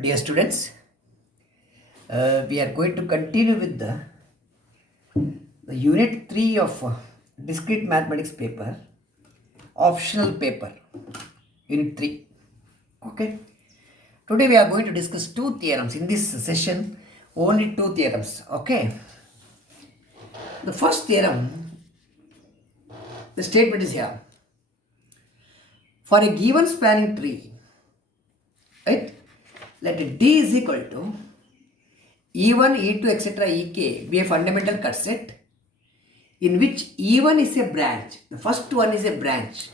Dear students, we are going to continue with the unit 3 of discrete mathematics paper, optional paper, unit 3. Okay. Today we are going to discuss two theorems. In this session, only two theorems. Okay. The first theorem, the statement is here. For a given spanning tree, right, let D is equal to E1, E2, etc. Ek be a fundamental cut set in which E1 is a branch. The first one is a branch.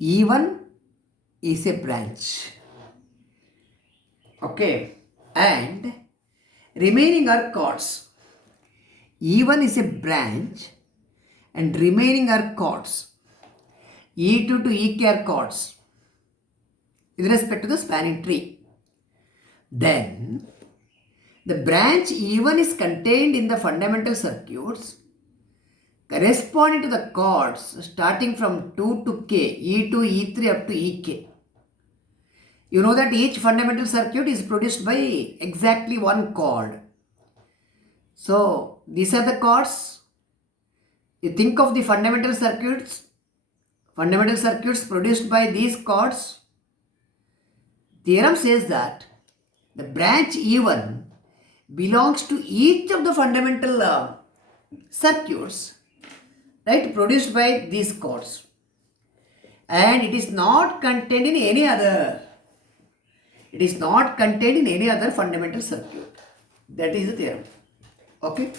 E1 is a branch. Okay. And remaining are chords. E1 is a branch and remaining are chords. E2 to Ek are chords with respect to the spanning tree. Then the branch E1 is contained in the fundamental circuits corresponding to the chords starting from 2 to K, E2, E3 up to Ek. You know that each fundamental circuit is produced by exactly one chord. So these are the chords. You think of the fundamental circuits produced by these chords. Theorem says that the branch E1 belongs to each of the fundamental circuits, right, produced by these chords, and it is not contained in any other. It is not contained in any other fundamental circuit. That is the theorem. Okay.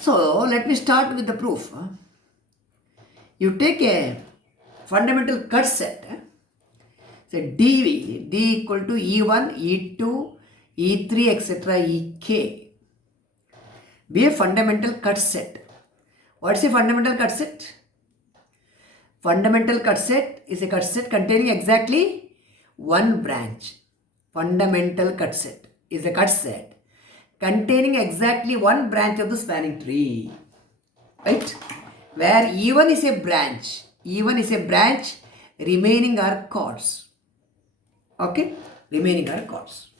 So let me start with the proof. You take a fundamental cut set. Say D equal to E1, E2, E3, etc. Ek. Be a fundamental cut set. What's a fundamental cut set? Fundamental cut set is a cut set containing exactly one branch. Fundamental cut set is a cut set containing exactly one branch of the spanning tree. Right? Where E1 is a branch. E1 is a branch, remaining are chords. Okay? Remaining are chords.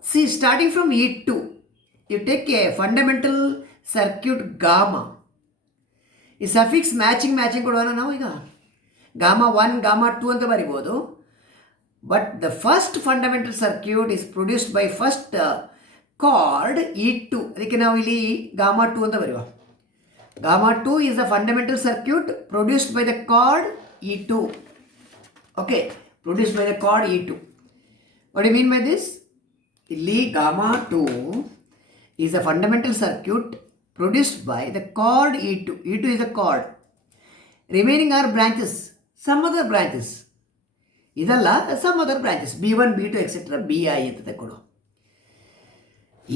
See, starting from E2, you take a fundamental circuit gamma. ಈ suffix matching ಕೊಡುವ ನಾವು ಈಗ gamma 1, gamma 2 ಅಂತ ಬರಿಬೋದು. But the first fundamental circuit is produced by first chord E2. ಅದಕ್ಕೆ ನಾವು ಇಲ್ಲಿ gamma 2 ಅಂತ ಬರೆಯುವ. Gamma 2 is the fundamental circuit produced by the chord E2. Okay, produced by the chord E2. What do you mean by this? ಇಲ್ಲಿ gamma 2 is a fundamental circuit produced by the chord E2. E2 is a chord. Remaining are branches, some other branches. ಇದಲ್ಲ, some other branches, B1, B2, etc. BI ಅಂತ ತಗೊಳ್ಳೋ.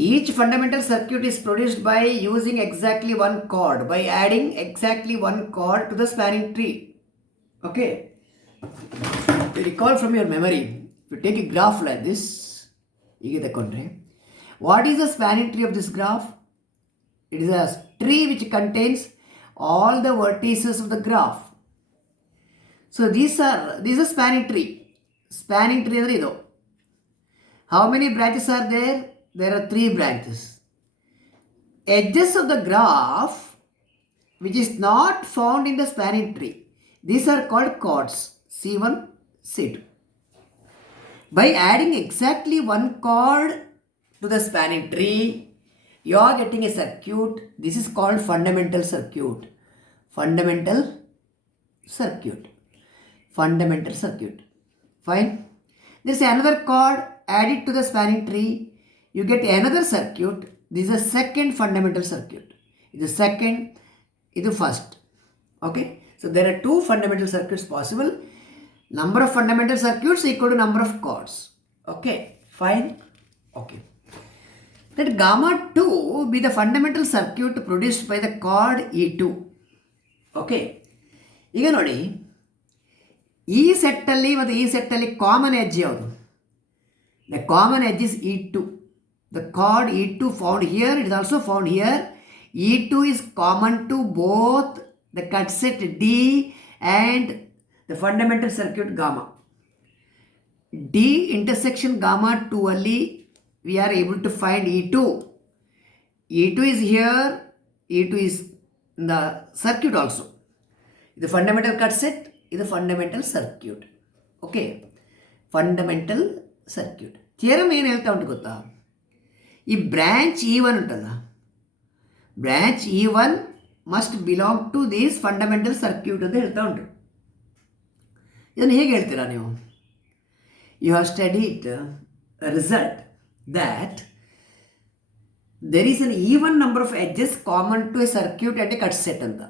Each fundamental circuit is produced by using exactly one chord, by adding exactly one chord to the spanning tree. Okay. You recall from your memory, if you take a graph like this, ಹೀಗೆ ತಗೊಂಡ್ರೆ, what is the spanning tree of this graph? It is a tree which contains all the vertices of the graph. So these are spanning tree. Spanning tree ಅಂದರೆ ಇದು. How many branches are there? There are 3 branches. Edges of the graph which is not found in the spanning tree. These are called chords. C1, C2. By adding exactly one chord to the spanning tree, you are getting a circuit. This is called fundamental circuit. Fundamental circuit. Fine. There is another chord added to the spanning tree. You get another circuit. This is a second fundamental circuit. This is second. This is first. Okay. So there are 2 fundamental circuits possible. Number of fundamental circuits equal to number of chords. Okay. Fine. Okay. Let gamma 2 be the fundamental circuit produced by the chord E2. Okay. ಈಗ ನೋಡಿ, ಈ ಸೆಟ್ಟಲ್ಲಿ ಮತ್ತು ಈ ಸೆಟ್ಟಲ್ಲಿ common edge ಯಾವುದು? The common edge is E2. The chord E2 found here, it is also found here. E2 is common to both the cut set D and the fundamental circuit gamma. D intersection gamma 2 ಅಲ್ಲಿ we are able to find E2. E2 is here, E2 is in the circuit also. ಇದು fundamental cut set, ಇದು fundamental circuit. Okay, fundamental circuit. Theorem ಏನು ಹೇಳ್ತಾ ಉಂಟು ಗೊತ್ತಾ? ಈ branch E1 ಉಂಟಲ್ಲ, branch E1 must belong to this fundamental circuit ಅಂತ ಹೇಳ್ತಾ ಉಂಟು. ಇದನ್ನು ಹೇಗೆ ಹೇಳ್ತೀರಾ ನೀವು? You have studied result that there is an even number of edges common to a circuit at a cut set anta.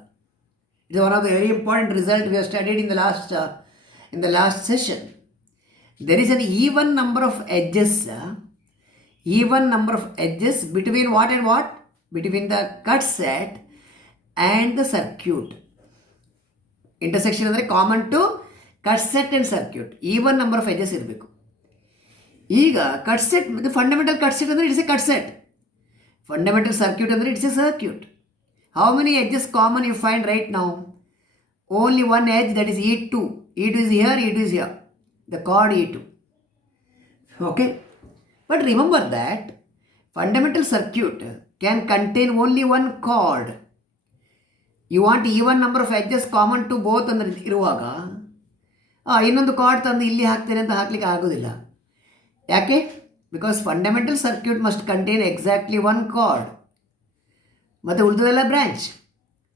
It is one of the very important result we have studied in the last session. There is an even number of edges between what and what? Between the cut set and the circuit. Intersection andre common to cut set and circuit. Even number of edges irbeku. ಈಗ cut set ಮತ್ತು fundamental cut set ಅಂದರೆ it's a cut set, fundamental circuit ಅಂದರೆ it's a circuit. How many edges common you find right now? Only one edge, that is E2. E2 is here, E2 is here, the chord E2. Okay, but remember that fundamental circuit can contain only one chord. You want even number of edges common to both ಅಂದರೆ ಇರುವಾಗ ಇನ್ನೊಂದು card ತಂದು ಇಲ್ಲಿ ಹಾಕ್ತೇನೆ ಅಂತ ಹಾಕ್ಲಿಕ್ಕೆ ಆಗೋದಿಲ್ಲ. ಯಾಕೆ? Because fundamental circuit must contain exactly one chord ಮತ್ತು ಉಳಿದದೆಲ್ಲ ಬ್ರ್ಯಾಂಚ್.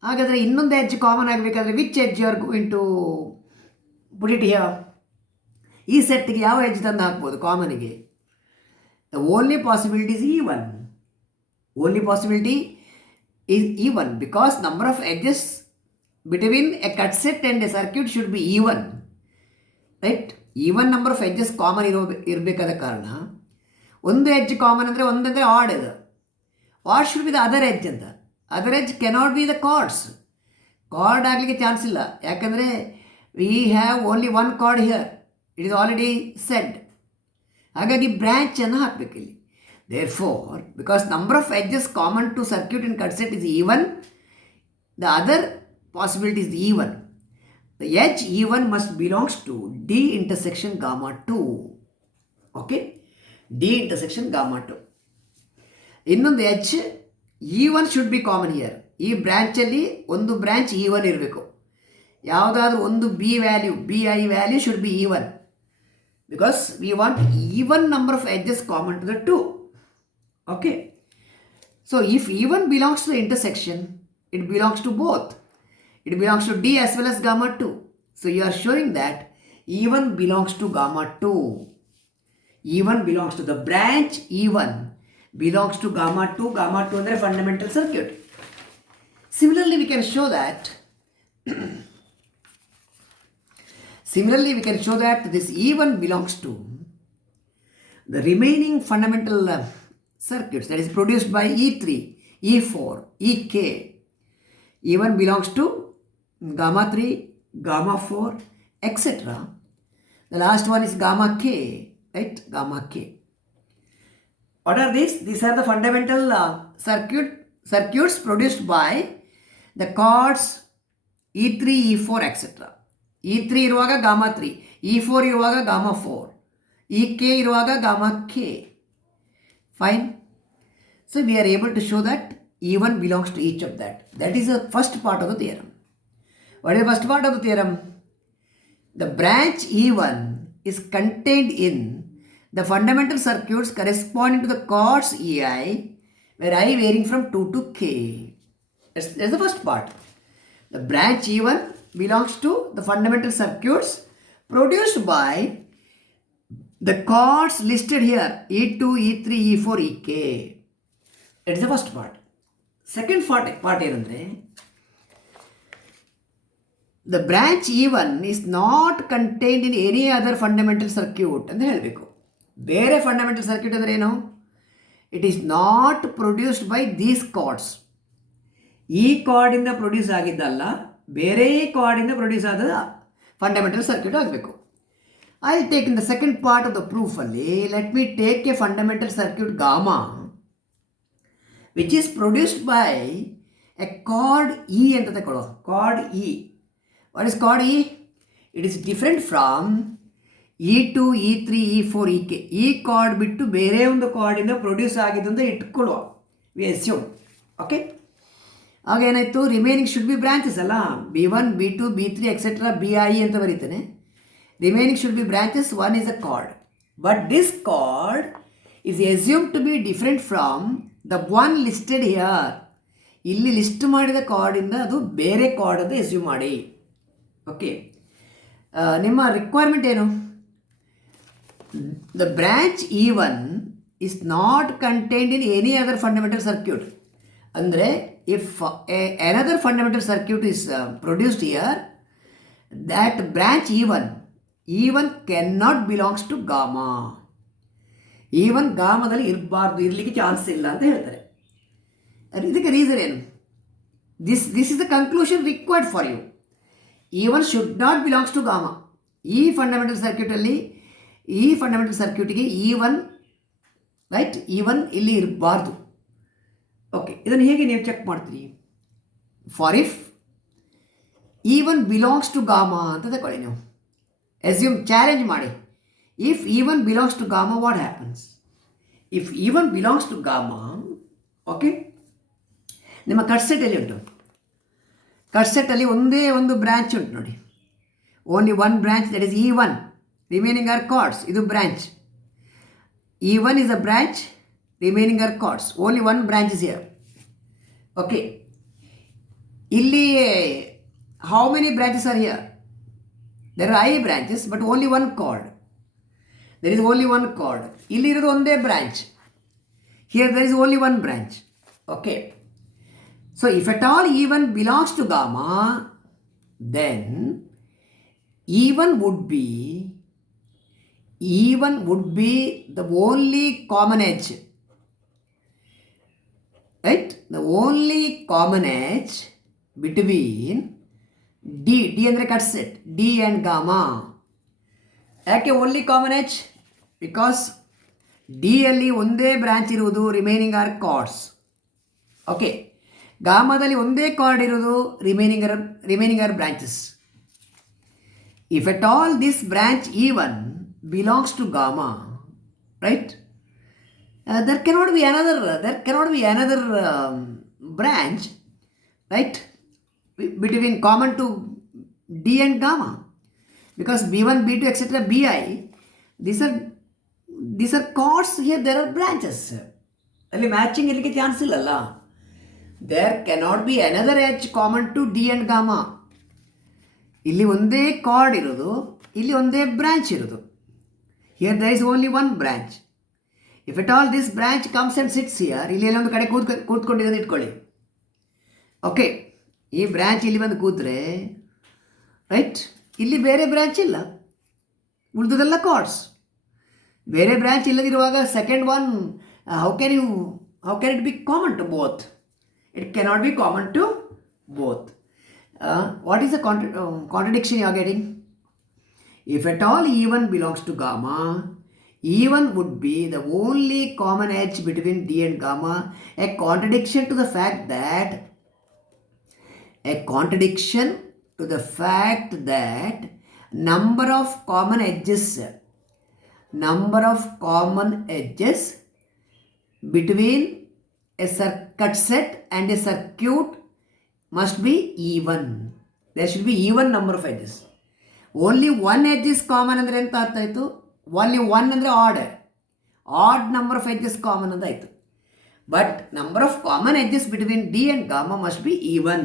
ಹಾಗಾದರೆ ಇನ್ನೊಂದು ಎಡ್ಜ್ ಕಾಮನ್ ಆಗಬೇಕಾದ್ರೆ which edge you are going to put it here? ಈ ಸೆಟ್ಗೆ ಯಾವ ಎಡ್ಜ್ ತಂದು ಹಾಕ್ಬೋದು ಕಾಮನಿಗೆ? The only possibility is E1. Only possibility is E1 because number of edges between a cut set and a circuit should be E1, right? Even number of edges common ಇರಬೇಕಾದ ಕಾರಣ ಒಂದು edge common ಅಂದರೆ ಒಂದಂದರೆ odd ಇದು. What should be the other edge ಅಂತ. Other edge cannot be the chords. Chord ಆಗಲಿಕ್ಕೆ chance ಇಲ್ಲ, ಯಾಕಂದರೆ we have only one chord here, it is already said. ಹಾಗಾಗಿ ಬ್ರ್ಯಾಂಚನ್ನು ಹಾಕಬೇಕು ಇಲ್ಲಿ. Therefore because number of edges common to circuit in cut set is E1, the other possibility is E1. The edge E1 must belongs to D intersection gamma 2. Okay, D intersection gamma 2. ಇನ್ನೊಂದು edge E1 should be common here. ಈ ಬ್ರ್ಯಾಂಚಲ್ಲಿ ಒಂದು branch E1 ಇರಬೇಕು. ಯಾವುದಾದ್ರೂ ಒಂದು BI value should be E1 because we want even number of edges common to the two. Okay, so if E1 belongs to the intersection, it belongs to both. It belongs to D as well as gamma 2. So you are showing that E1 belongs to gamma 2. E1 belongs to the branch E1 belongs to gamma 2. Gamma 2 is a fundamental circuit. Similarly, we can show that this E1 belongs to the remaining fundamental circuits that is produced by E3, E4, EK. E1 belongs to gamma 3, gamma 4, etc. The last one is gamma K, right? Gamma K. What are these? These are the fundamental circuits produced by the chords E3, E4, etc. E3 ಇರುವಾಗ gamma 3, E4 ಇರುವಾಗ gamma 4, EK ಇರುವಾಗ gamma K. Fine. So we are able to show that E1 belongs to each of that. That is the first part of the theorem. What is the first part of the theorem? The branch E1 is contained in the fundamental circuits corresponding to the chords EI, where I varying from 2 to K. That's the first part. The branch E1 belongs to the fundamental circuits produced by the chords listed here, E2, E3, E4, EK. That is the first part. Second part ಏನಂದರೆ the branch E1 is not contained in any other fundamental circuit ಅಂತ ಹೇಳಬೇಕು. ಬೇರೆ fundamental circuit ಅಂದರೆ ಏನು? It is not produced by these chords. ಈ ಕಾರ್ಡಿಂದ produce ಆಗಿದ್ದಲ್ಲ, ಬೇರೆ ಕಾರ್ಡಿಂದ ಪ್ರೊಡ್ಯೂಸ್ ಆದ ಫಂಡಮೆಂಟಲ್ ಸರ್ಕ್ಯೂಟ್ ಆಗಬೇಕು. I will take in the second part of the ಪ್ರೂಫಲ್ಲಿ, let me take a fundamental circuit gamma which is produced by a chord E ಅಂತ ತಗೊಳ್ಳೋ. Chord E. What is chord E? It is different from E2 E3 E4 EK ಈ chord ಬಿಟ್ಟು ಬೇರೆ ಒಂದು ಕಾರ್ಡಿಂದ produce ಆಗಿದೆ ಅಂತ ಇಟ್ಕೊಳ್ಳುವ, ವಿ ಅಸ್ಯೂಮ್. ಓಕೆ, ಆಗ ಏನಾಯಿತು, ರಿಮೈನಿಂಗ್ ಶುಡ್ ಬಿ ಬ್ರಾಂಚಸ್ ಅಲ್ಲ, B1 B2 B3 etcetera BI ಅಂತ ಬರೀತಾನೆ. Remaining should be branches, one is a chord. But this chord is assumed to be different from the one listed here. ಇಲ್ಲಿ list ಮಾಡಿದ ಕಾರ್ಡಿಂದ ಅದು ಬೇರೆ card ಅಂತ assume ಮಾಡಿ. ಓಕೆ, ನಿಮ್ಮ ರಿಕ್ವೈರ್ಮೆಂಟ್ ಏನು? The branch E1 is not contained in any other fundamental circuit. ಅಂದರೆ if another fundamental circuit is produced here, that branch E1 cannot belongs to gamma. E1 ಗಾಮದಲ್ಲಿ ಇರಲಿಕ್ಕೆ ಚಾನ್ಸ್ ಇಲ್ಲ ಅಂತ ಹೇಳ್ತಾರೆ. ಇದಕ್ಕೆ ರೀಸನ್ ಏನು? This is the conclusion required for you. E1 should not belongs to gamma. ಈ fundamental ಸರ್ಕ್ಯೂಟಲ್ಲಿ, ಈ fundamental ಸರ್ಕ್ಯೂಟಿಗೆ E1 right, E1 ಇಲ್ಲಿ ಇರಬಾರ್ದು. ಓಕೆ, ಇದನ್ನು ಹೇಗೆ ನೀವು ಚೆಕ್ ಮಾಡ್ತೀರಿ? For if E1 belongs to gamma ಅಂತ ತಗೊಳ್ಳಿ, ನೀವು ಅಸ್ಯೂಮ್, ಚಾಲೆಂಜ್ ಮಾಡಿ. If E1 belongs to gamma, what happens? If E1 belongs to gamma, okay, ನಿಮ್ಮ ಕಟ್ ಸೆಟ್ಟಲ್ಲಿ ಉಂಟು, ಕಟ್ ಸೆಟ್ಟಲ್ಲಿ ಒಂದೇ ಒಂದು ಬ್ರ್ಯಾಂಚ್ ಉಂಟು ನೋಡಿ, only one branch, that is E1. Remaining are chords. ಇದು branch. E1 is a branch, remaining are chords. Only one branch is here. Okay. Illi, how many branches are here? There are I branches, but only one chord. There is only one chord. Illi irodu onde branch. Here there is only one branch. Okay. So if at all E1 belongs to gamma, then E1 would be the only common edge, right? The only common edge between D ಅಂದರೆ cut set, D and gamma. ಯಾಕೆ only common edge? Because D ಅಲ್ಲಿ ಒಂದೇ branch ಇರುವುದು, remaining are chords. Okay, ಗಾಮಾದಲ್ಲಿ ಒಂದೇ chord ಇರೋದು, remaining are branches. If at all this branch E1 belongs to gamma, right? There cannot be another branch, right, between common to D and gamma, because B1 B2 etc. BI, these are chords. Here there are branches. ಅಲ್ಲಿ matching ಇರಲಿಕ್ಕೆ chance ಇಲ್ಲಲ್ಲ. there cannot be another edge common to D and gamma. ಇಲ್ಲಿ ಒಂದೇ chord ಇರೋದು, ಇಲ್ಲಿ ಒಂದೇ branch ಇರೋದು. Here there is only one branch. If at all this branch comes and sits here, ಇಲ್ಲಿ ಒಂದು ಕಡೆ ಕೂತ್ಕೊಂಡಿರೋದು ಇಟ್ಕೊಳ್ಳಿ. ಓಕೆ, ಈ ಬ್ರಾಂಚ್ ಇಲ್ಲಿ ಬಂದು ಕೂತ್ರೆ, ರೈಟ್, ಇಲ್ಲಿ ಬೇರೆ ಬ್ರಾಂಚ್ ಇಲ್ಲ, ಉಳಿದದೆಲ್ಲ ಕಾರ್ಡ್ಸ್. ಬೇರೆ ಬ್ರಾಂಚ್ ಇಲ್ಲದಿರುವಾಗ second one, how can it be common to both? It cannot be common to both. What is the contradiction you are getting? If at all E1 belongs to gamma, E1 would be the only common edge between D and gamma, a contradiction to the fact that number of common edges between a cut set and a circuit must be even. There should be even number of edges. Only one edge is common ಅಂದರೆ ಎಂತ ಅರ್ಥ ಆಯಿತು? Only one ಅಂದರೆ odd number of edges common ಅಂತ ಆಯಿತು. But number of common edges between D and gamma must be even,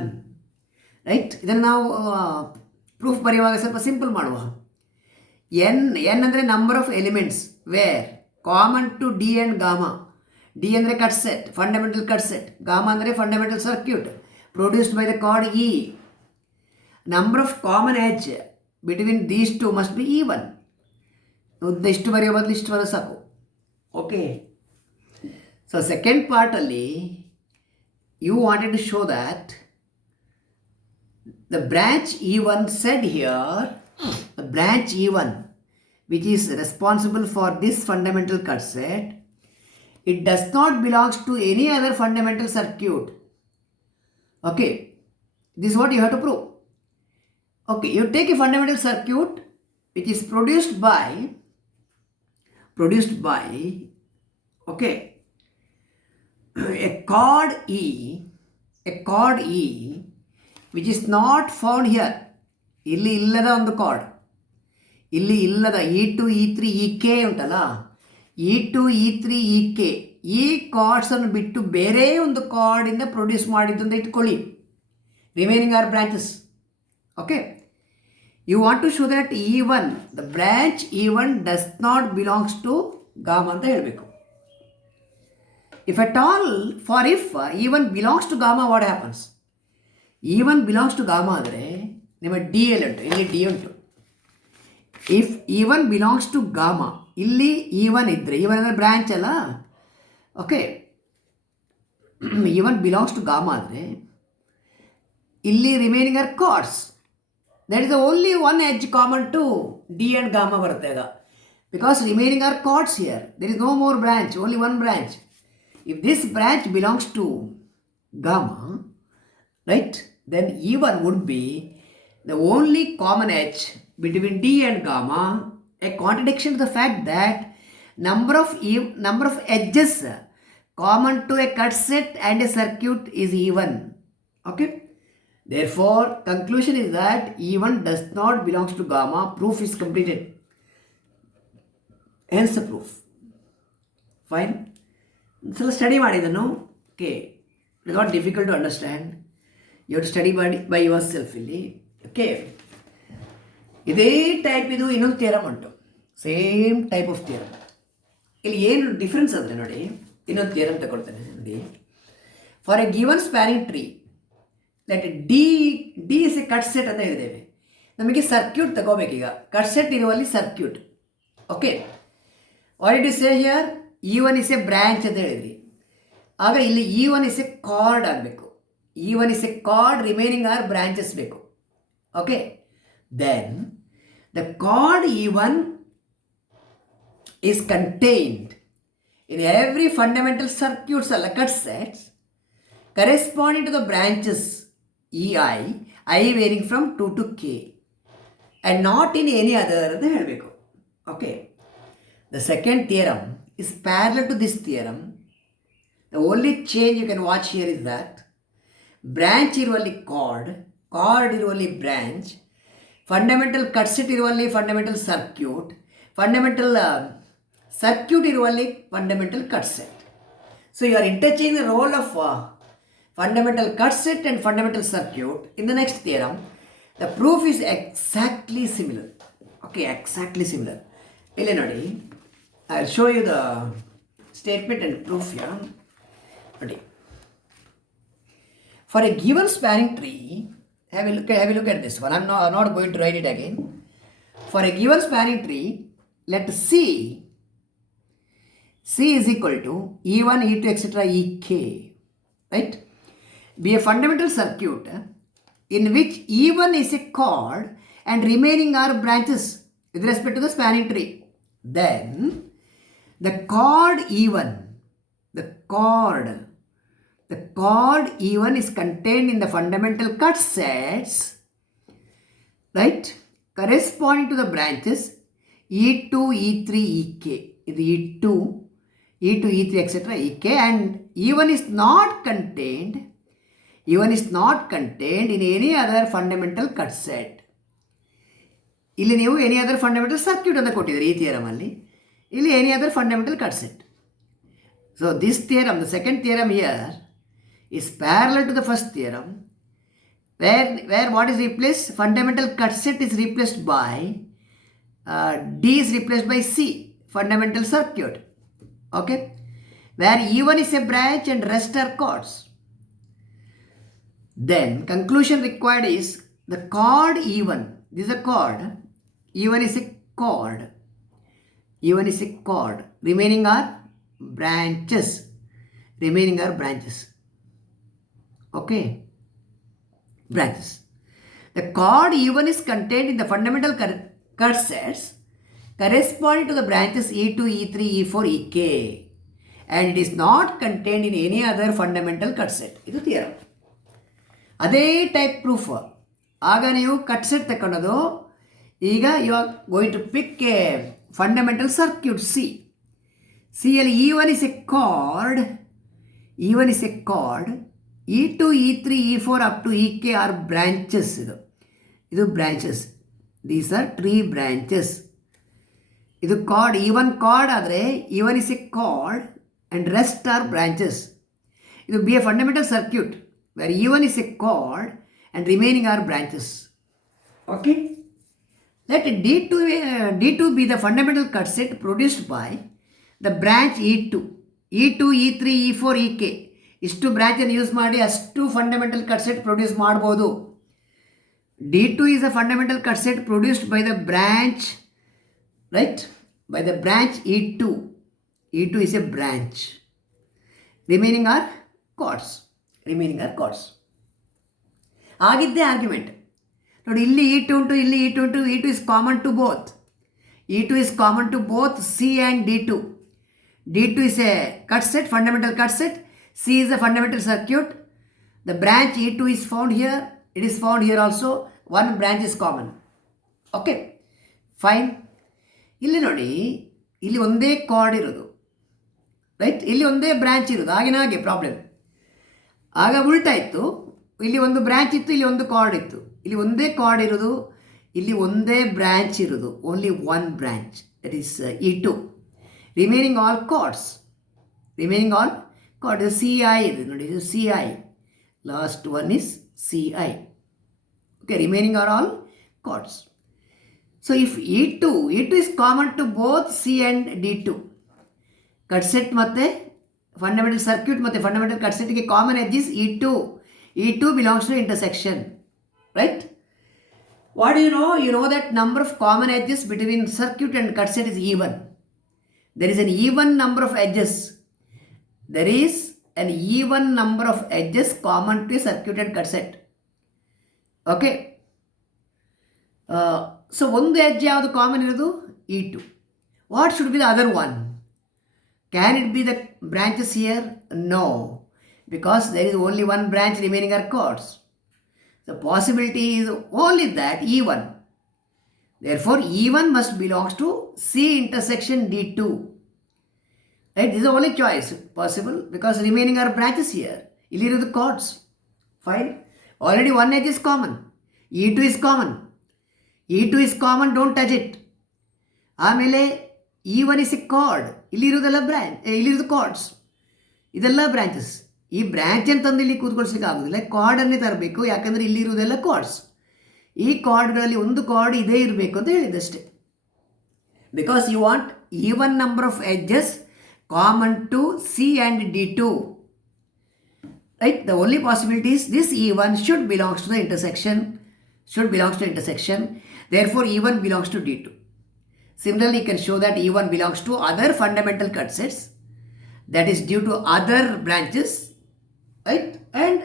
right? ಇದನ್ನು ನಾವು proof ಬರೆಯುವಾಗ ಸ್ವಲ್ಪ ಸಿಂಪಲ್ ಮಾಡುವ. ಎನ್ ಅಂದರೆ number of elements where common to D and gamma. D ಅಂದರೆ cut set, fundamental cut set. Gamma ಅಂದರೆ fundamental circuit produced by the chord E. Number of common edge between these two must be even. ಇಷ್ಟು ಬರೆಯೋ ಬದಲು ಇಷ್ಟು ಬರೋ ಸಾಕು. Okay, so second ಪಾರ್ಟಲ್ಲಿ you wanted to show that the branch E1 said here, the branch E1 which is responsible for this fundamental cut set, it does not belongs to any other fundamental circuit. Okay, this is what you have to prove. Okay, you take a fundamental circuit which is produced by okay, a chord E which is not found here. ಇಲ್ಲಿ ಇಲ್ಲದ ಒಂದು card, ಇಲ್ಲಿ ಇಲ್ಲದ E2 E3 EK ಉಂಟಲ್ಲ, E2 E3 EK ಈ ಕಾರ್ಡ್ಸನ್ನು ಬಿಟ್ಟು ಬೇರೆ ಒಂದು ಕಾರ್ಡಿಂದ ಪ್ರೊಡ್ಯೂಸ್ ಮಾಡಿದ್ದು ಅಂತ ಇಟ್ಕೊಳ್ಳಿ. Remaining are branches. Okay, you want to show that E1, the branch E1 does not belongs to gamma ಅಂತ ಹೇಳಬೇಕು. If at all, if E1 belongs to gamma, what happens? E1 belongs to gamma ಅಂದರೆ ನಿಮ್ಮ D L ಉಂಟು, ಇಲ್ಲಿ D ಉಂಟು. If E1 belongs to gamma, ಇಲ್ಲಿ E1 ಇದ್ದರೆ, E1 ಅಂದರೆ ಬ್ರ್ಯಾಂಚ್ ಅಲ್ಲ. Okay, E1 belongs to gamma ಅಂದರೆ ಇಲ್ಲಿ remaining are chords. That is the only one edge common to D and gamma ಬರ್ತೇಗ. Because remaining are chords here. There is no more branch, only one branch. If this branch belongs to gamma, right, then E1 would be the only common edge between D and gamma, a contradiction to the fact that number of edges common to a cut set and a circuit is even. Okay. Therefore, conclusion is that E1 does not belongs to gamma. Proof is completed. Hence the proof. Fine. So study ಮಾಡಿದನು. Okay. It is not difficult to understand. You have to study by yourself ಇಲ್ಲಿ. Okay. ಇದೇ type ಇದು ಇನ್ನೊಂದು theorem ಉಂಟು. Same type of theorem. ಇಲ್ಲಿ ಏನು difference ಅಂದರೆ ನೋಡಿ, ಇನ್ನೊಂದು ಥಿಯರಮ್ ತಗೊಳ್ತೇನೆ ನೋಡಿ. For A given spanning tree, let D is A cut set ಅಂತ ಹೇಳಿದ್ದೇವೆ. ನಮಗೆ ಸರ್ಕ್ಯೂಟ್ ತಗೋಬೇಕೀಗ. ಕಟ್ ಸೆಟ್ ಇರುವಲ್ಲಿ circuit. Okay, what it is say here, E1 is A branch ಅಂತ ಹೇಳಿದ್ರಿ. ಆಗ ಇಲ್ಲಿ E1 ಇಸ್ ಎ ಕಾರ್ಡ್ ಆಗಬೇಕು. E1 is a chord, remaining are branches ಬೇಕು. Okay, then the chord E1 is contained in every fundamental circuits or cut sets corresponding to the branches EI, I varying from 2 to K, and not in any other ಅಂತ ಹೇಳಬೇಕು. Okay, the second theorem is parallel to this theorem. The only change you can watch here is that branch ಇರುವಲ್ಲಿ chord ಇರುವಲ್ಲಿ branch, fundamental cut set ಇರುವಲ್ಲಿ fundamental fundamental circuit ಇರುವಲ್ಲಿ fundamental cut set. So you are interchange the role of fundamental cut set and fundamental circuit in the next theorem. The proof is exactly similar. Okay, exactly similar. ಇಲ್ಲಿ ನೋಡಿ, I will show you the statement and proof here. ನೋಡಿ, for a given spanning tree, have a look at this one. I'm not going to write it again. For a given spanning tree, let C is equal to E1, E2, etc. EK, right? Be a fundamental circuit in which E1 is a chord and remaining are branches with respect to the spanning tree. Then the chord E1 is contained in the fundamental cut sets, right, corresponding to the branches E2, E3, EK. E2, E3, etc. EK, and E1 is not contained in any other fundamental cut set. ಇಲ್ಲಿ ನೀವು any other fundamental circuit ಅಂತ ಕೊಟ್ಟಿದ್ದೀರಿ ಈ ಥಿಯರಮಲ್ಲಿ. ಇಲ್ಲಿ any other fundamental cut set. So this theorem, the second theorem here is parallel to the first theorem, where what is replaced? Fundamental cut set is replaced by D is replaced by C, fundamental circuit. Okay, where E1 is a branch and rest are chords. Then conclusion required is the chord E1. This is a chord. E1 is a chord. Remaining are branches. Okay, branches. The chord E1 is contained in the fundamental cut sets corresponding to the branches E2, E3, E4, EK, and it is not contained in any other fundamental cut set. ಇದು theorem. ಅದೇ type proof. ಆಗ ನೀವು cut set ತಗೊಳ್ಳೋದು ಈಗ you are going to pick a fundamental circuit C ಅಲ್ಲಿ E1 is a chord, E1 is a chord, E2, E3, E4 up to EK are branches. ಇದು branches. These are 3 branches. ಇದು chord, E1 chord ಆದರೆ E1 is a chord and rest are branches. ಇದು be a fundamental circuit where E1 is a chord and remaining are branches. Okay? Let D2 be the fundamental cut set produced by the branch E2. E2, E3, E4, EK ಇಷ್ಟು ಬ್ರ್ಯಾಂಚನ್ನು use ಮಾಡಿ ಅಷ್ಟು fundamental cut set produce ಮಾಡ್ಬೋದು. D2 is a fundamental cut set produced by the branch, right? By the branch E2. E2 is a branch. Remaining are chords. ಆಗಿದ್ದೇ argument ನೋಡಿ. ಇಲ್ಲಿ E2 ಉಂಟು, ಇಲ್ಲಿ E2 ಉಂಟು. E2 is common to both. E2 is common to both C and D2. D2 is a cut set, fundamental cut set. C is a fundamental circuit. The branch E2 is found here. It is found here also. One branch is common. Okay, fine. ಇಲ್ಲಿ ನೋಡಿ, ಇಲ್ಲಿ ಒಂದೇ chord ಇರೋದು, right? ಇಲ್ಲಿ ಒಂದೇ branch ಇರೋದು. ಹಾಗೆ problem ಆಗ ಉಲ್ಟಾ ಇತ್ತು. ಇಲ್ಲಿ ಒಂದು ಬ್ರ್ಯಾಂಚ್ ಇತ್ತು, ಇಲ್ಲಿ ಒಂದು ಕಾರ್ಡ್ ಇತ್ತು. ಇಲ್ಲಿ ಒಂದೇ ಕಾರ್ಡ್ ಇರೋದು, ಇಲ್ಲಿ ಒಂದೇ ಬ್ರ್ಯಾಂಚ್ ಇರೋದು. Only one branch, that is E2. Remaining all cards. ಇದು CI ಇದೆ ನೋಡಿ, ಇದು CI. Last one is CI. Okay, remaining are all chords. So if E2 is common to both C and D2, cut set ಮತ್ತೆ fundamental circuit ಮತ್ತೆ fundamental cut set ಗೆ common edge is E2. E2 belongs to intersection, right? What do you know? You know that number of common edges between circuit and cut set is even. There is an even number of edges. There is an even number of edges common to a circuit and cut set. Okay, so ಒಂದು edge ಯಾವುದು common ಇರೋದು? E2. What should be the other one? Can it be the branches here? No, because there is only one branch, remaining are chords. The possibility is only that E1. Therefore E1 must belongs to C intersection D2. Right? This is the only choice possible because remaining are branches here. Illirudu chords. Fine. Already one edge is common. E2 is common. E2 is common, don't touch it. ಆಮೇಲೆ E1 is a chord. ಇಲ್ಲಿರೋದೆಲ್ಲ ಇಲ್ಲಿರೋದು cards. ಇದೆಲ್ಲ branches. ಈ branch ಅಂತಂದು ಇಲ್ಲಿ ಕೂತ್ಕೊಳ್ಸ್ಲಿಕ್ಕೆ ಆಗೋದಿಲ್ಲ, ಕಾರ್ಡನ್ನೇ ತರಬೇಕು. ಯಾಕಂದರೆ ಇಲ್ಲಿರೋದೆಲ್ಲ cards. ಈ ಕಾರ್ಡ್ಗಳಲ್ಲಿ ಒಂದು ಕಾರ್ಡ್ ಇದೇ ಇರಬೇಕು ಅಂತ ಹೇಳಿದ್ದಷ್ಟೇ. Because you want even number of edges common to C and D2. Right? The only possibility is this E1 should belongs to the intersection. Therefore E1 belongs to D2. Similarly, you can show that E1 belongs to other fundamental cut sets, that is due to other branches, right? And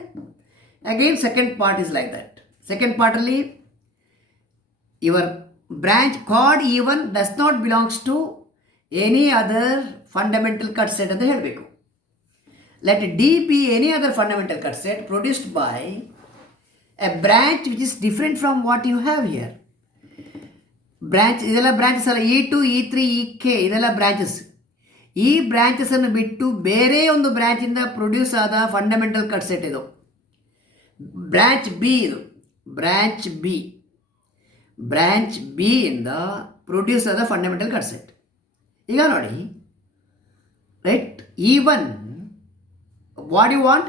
again second part is like that. Second part only, your branch chord E1 does not belongs to any other fundamental cut set ಅಂತ ಹೇಳಬೇಕು. Let D be any other fundamental cut set produced by a branch which is different from what you have here. Branch, ಇದೆಲ್ಲ branches ಅಲ್ಲ. E2, E3, EK ಇದೆಲ್ಲ branches. ಈ ಬ್ರಾಂಚಸನ್ನು ಬಿಟ್ಟು ಬೇರೆ ಒಂದು ಬ್ರ್ಯಾಂಚಿಂದ ಪ್ರೊಡ್ಯೂಸ್ ಆದ ಫಂಡಮೆಂಟಲ್ ಕಟ್ ಸೆಟ್ ಇದು. ಬ್ರಾಂಚ್ ಬಿ ಇದು. ಬ್ರಾಂಚ್ ಬಿ ಇಂದ ಪ್ರೊಡ್ಯೂಸ್ ಆದ ಫಂಡಮೆಂಟಲ್ ಕಟ್ ಸೆಟ್. ಈಗ ನೋಡಿ, right? E1, what you want?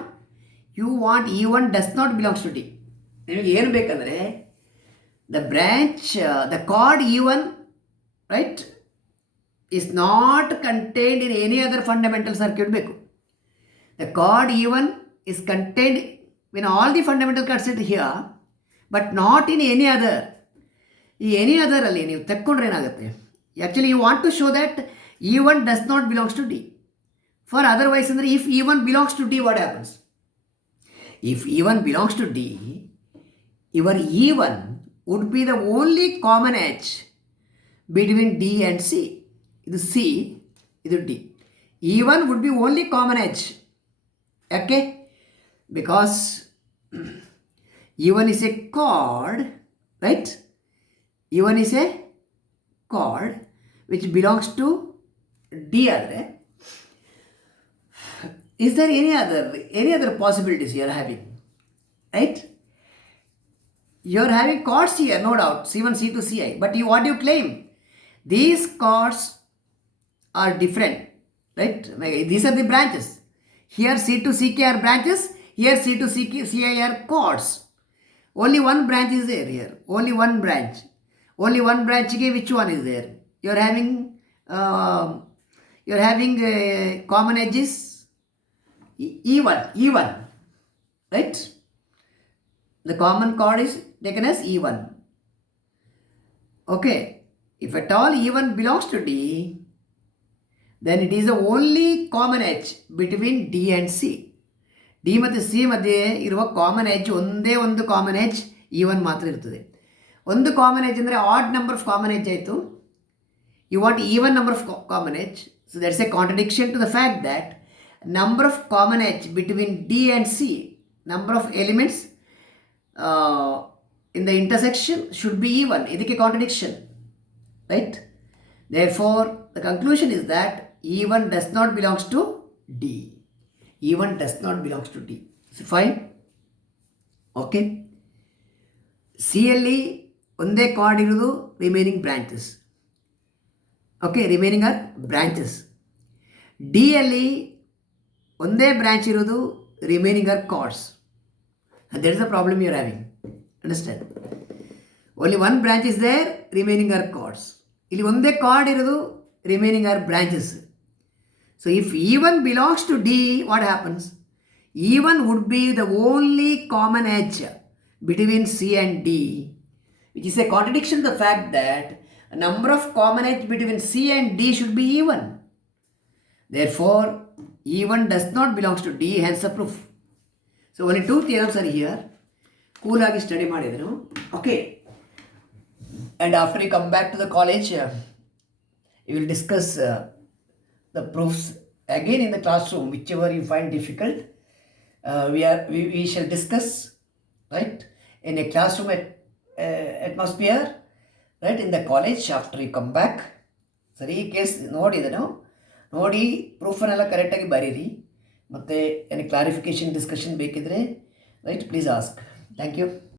You want E1 does not belongs to D. ನಿಮಗೆ ಏನು ಬೇಕಂದರೆ the branch, the chord E1, right, is not contained in any other fundamental circuit ಬೇಕು. The chord E1 is contained in all the fundamental cut set here, but not in any other. ಈ any other ಅಲ್ಲಿ ನೀವು ತೆಕ್ಕೊಂಡ್ರೆ ಏನಾಗುತ್ತೆ? Actually you want to show that E1 does not belongs to D. For otherwise ಅಂದರೆ if E1 belongs to D, what happens? If E1 belongs to D, your E1 would be the only common edge between D and C. This C, this D. E1 would be only common edge. Okay? Because E1 is a chord, right? E1 is a chord which belongs to D ಆದರೆ is there any other possibilities you are having, right? You are having chords here, no doubt, C1, C2, Ci, but what do you claim? These chords are different, right? These are the branches. Here C2, Ck are branches, here C2, Ci are chords. Only one branch is there here, only one branch. Only one branch, which one is there? You are having common edges E1, right? The common chord is taken as E1. Okay, if at all E1 belongs to D, then it is the only common edge between D and C. D ಮತ್ತು C ಮಧ್ಯೆ ಇರುವ common edge ಒಂದೇ ಒಂದು common edge E1 ಮಾತ್ರ ಇರ್ತದೆ. ಒಂದು common edge ಅಂದರೆ odd number of common edge ಆಯಿತು. You want even number of common edge. So that's a contradiction to the fact that number of common edge between D and C, number of elements in the intersection should be even. This is a contradiction, right? Therefore, the conclusion is that E1 does not belongs to D. E1 does not belongs to D. So fine. Okay. C ಅಲ್ಲಿ ಒಂದೇ chord ಇರೋದು remaining branches. Okay, remaining are branches. D ಅಲ್ಲಿ ಒಂದೇ branch ಇರೋದು remaining are chords. That is the problem you are having. Understand? Only one branch is there, remaining are chords. ಇಲ್ಲಿ ಒಂದೇ chord ಇರೋದು, remaining are branches. So if E1 belongs to D, what happens? E1 would be the only common edge between C and D, which is a contradiction to the fact that a number of common edge between C and D should be even. Therefore, E1 does not belongs to D, hence the proof. So only two theorems are here. Cool agi study madidenu. Okay. And after you come back to the college, you will discuss the proofs again in the classroom, whichever you find difficult. We shall discuss, right, in a classroom atmosphere, right, in the college after you come back. ಸರಿ case ನೋಡಿದನು, ನೋಡಿ ಪ್ರೂಫನ್ನೆಲ್ಲ ಕರೆಕ್ಟಾಗಿ ಬರೀರಿ. ಮತ್ತು ಏನು clarification discussion ಬೇಕಿದ್ರೆ, right, please ask. Thank you.